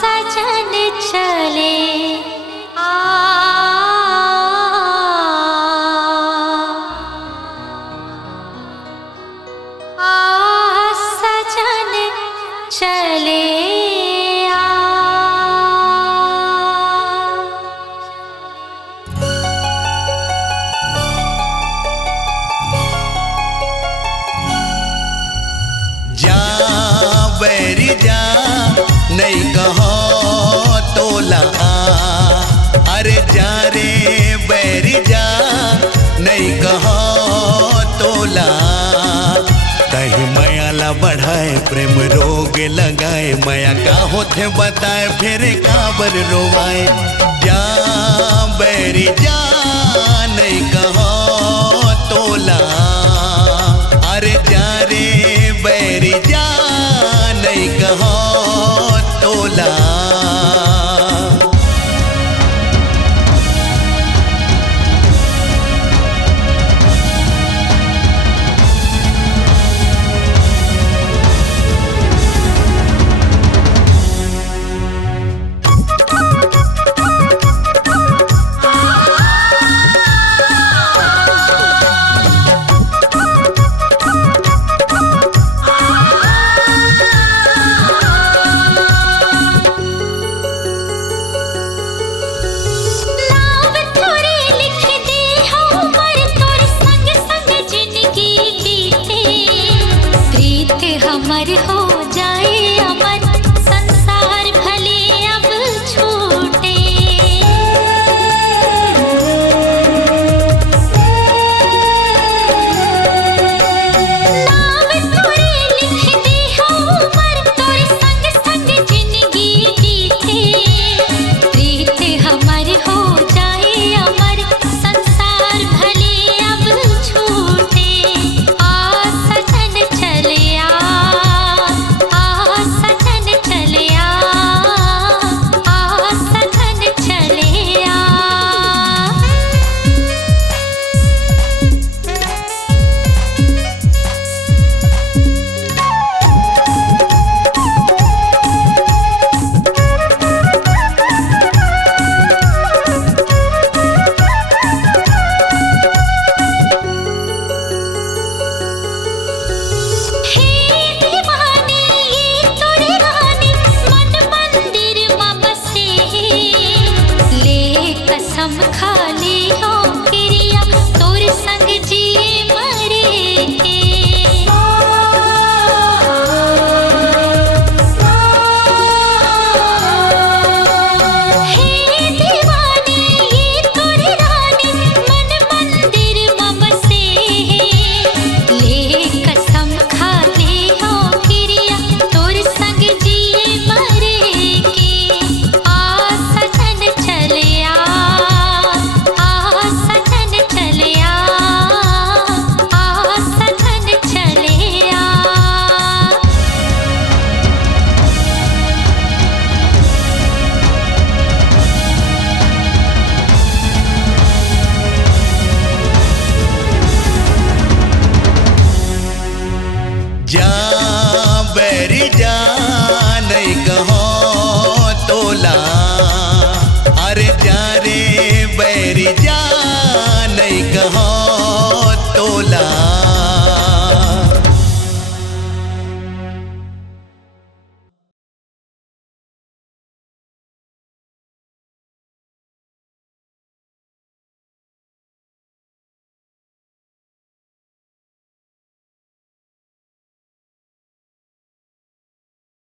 सजन चले सजन चले जा बैरी जा नहीं कहो तोला अरे जा रे बैरी जा नहीं कहो तोला कहीं मयाला बढ़ाए प्रेम रोग लगाए मया का होते बताए फिर काबर रोवाए जा बैरी जा नहीं कहो तोला अरे जा रे बैरी जा नहीं कहो तोला अमर हो जाए अमर संसार भले अब छूटे नाम तोरे लिख दे हो उमर तोरे संग संग जिंदगी बीते प्रीत हमर हो जाए अमर संसार भले अब छूटे सजन चले कसम खा